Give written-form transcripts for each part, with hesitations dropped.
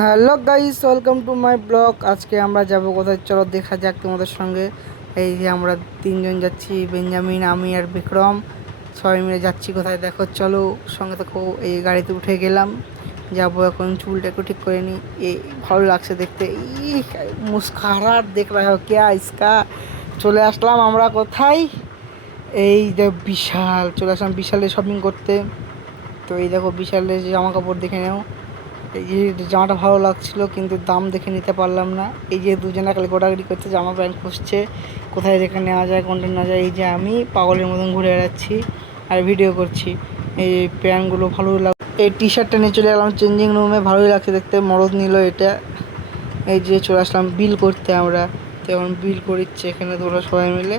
Hello guys, welcome to my blog. আজকে আমরা যাব কোথায়, চলো দেখা যাক তোমাদের সঙ্গে। এই যে আমরা তিনজন যাচ্ছি, বেঞ্জামিন, আমি আর বিক্রম। সবাই মিলে যাচ্ছি কোথায় দেখো, চলো সঙ্গে দেখো। এই গাড়িতে উঠে গেলাম, যাবো এখন। চুলটা একটু ঠিক করে নিই। এই ভালো লাগছে দেখতে। ই মুস্কারা দেখ রা হো ক্যা ইসকা। চলে আসলাম আমরা কোথায়, এই যে বিশাল। চলে আসলাম বিশালে শপিং করতে। তো এই দেখো বিশালের জামা কাপড় দেখে নেও। এই যে জামাটা ভালো লাগছিল কিন্তু দাম দেখে নিতে পারলাম না। এই যে দুজনে খালি গোটাগুটি করছে, জামা প্যান্ট খুঁজছে কোথায় যেখানে নেওয়া যায়, কোনটা নেওয়া যায়। এই যে আমি পাগলের মতন ঘুরে বেড়াচ্ছি আর ভিডিও করছি। এই প্যান্টগুলো ভালো এই টি শার্টটা নিয়ে চলে এলাম চেঞ্জিং রুমে, ভালোই লাগছে দেখতে। মরদ নিল এটা। এই যে চলে আসলাম বিল করতে আমরা। তো এখন বিল করিচ্ছে এখানে তোমরা সবাই মিলে।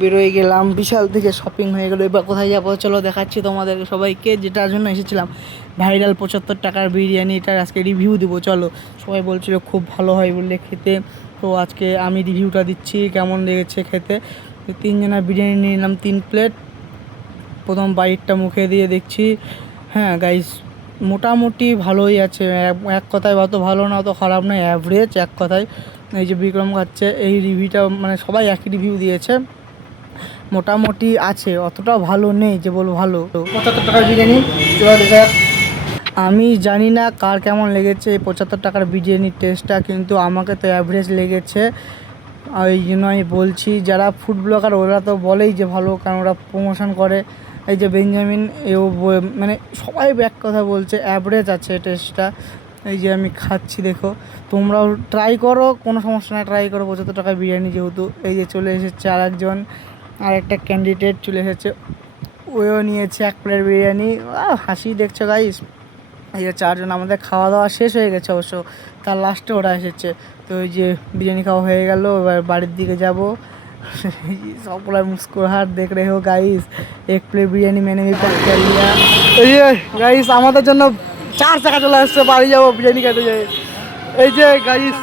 বেরোয় গেলাম বিশাল থেকে, শপিং হয়ে গেলো। এবার কোথায় যাবো চলো দেখাচ্ছি তোমাদের সবাইকে, যেটার জন্য এসেছিলাম। ভাইরাল 75 টাকার বিরিয়ানি, এটার আজকে রিভিউ দেবো চলো। সবাই বলছিল খুব ভালো হয় বললে খেতে, তো আজকে আমি রিভিউটা দিচ্ছি কেমন লেগেছে খেতে। তিনজনের বিরিয়ানি নিয়ে নিলাম 3 প্লেট। প্রথম বাইটটা মুখে দিয়ে দেখছি, হ্যাঁ গাইস মোটামুটি ভালোই আছে। এক কথায় অত ভালো না অত খারাপ না, অ্যাভারেজ এক কথায়। এই যে বিক্রম খাচ্ছে, এই রিভিউটা মানে সবাই একই রিভিউ দিয়েছে, মোটামুটি আছে, অতটাও ভালো নেই যে বলবো ভালো। 75 টাকার বিরিয়ানি আমি জানি না কার কেমন লেগেছে এই 75 টাকার বিরিয়ানির টেস্টটা, কিন্তু আমাকে তো অ্যাভারেজ লেগেছে। ওই জন্য আমি বলছি, যারা ফুড ব্লগার ওরা তো বলেই যে ভালো, কারণ ওরা প্রমোশন করে। এই যে বেঞ্জামিন এও মানে সবাই এক কথা বলছে অ্যাভারেজ আছে টেস্টটা। এই যে আমি খাচ্ছি দেখো, তোমরাও ট্রাই করো, কোনো সমস্যা না, ট্রাই করো 75 টাকার বিরিয়ানি যেহেতু। এই যে চলে এসেছে আর একজন, আর একটা ক্যান্ডিডেট চলে এসেছে, ওও নিয়েছে 1 প্লেট বিরিয়ানি। হাসি দেখছো গাইস। এই যে চারজন, আমাদের খাওয়া দাওয়া শেষ হয়ে গেছে অবশ্য, তার লাস্টে ওরা এসেছে। তো এই যে বিরিয়ানি খাওয়া হয়ে গেল, এবার বাড়ির দিকে যাব। সকলের মুস্কুরাহট দেখ রে হো গাইস। 1 প্লেট বিরিয়ানি মেনে নিতে লিয়া। এই যে গাইস আমাদের জন্য 4 চাকা চলে আসছে, বাড়ি যাবো বিরিয়ানি খেতে যাই। এই যে গাইস,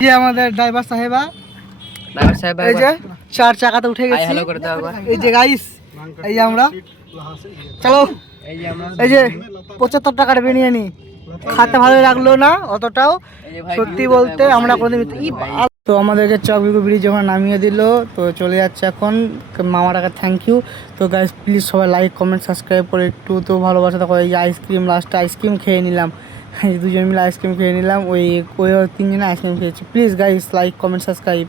যে আমাদের ড্রাইভার সাহেবা, এই যে 4 চাকাতে উঠে গেছি। এই যে গাইস, এই যে আমরা, চলো। এই যে 75 টাকার বিরিয়ানি খেতে ভালো লাগলো না অতটাও, সত্যি বলতে। আমরা কোনোদিন তো আমাদেরকে চকবিকু ব্রিজ যখন নামিয়ে দিল, তো চলে যাচ্ছে এখন। মামাটাকে থ্যাংক ইউ। তো গাইস প্লিজ সবাই লাইক কমেন্ট সাবস্ক্রাইব করে একটু তো ভালোবাসা দেখো। এই যে আইসক্রিম, লাস্টে আইসক্রিম খেয়ে নিলাম। দুজন মিলে আইসক্রিম খেয়ে নিলাম, ওই তিনজনে আইসক্রিম খেয়েছি। Please guys like comment subscribe.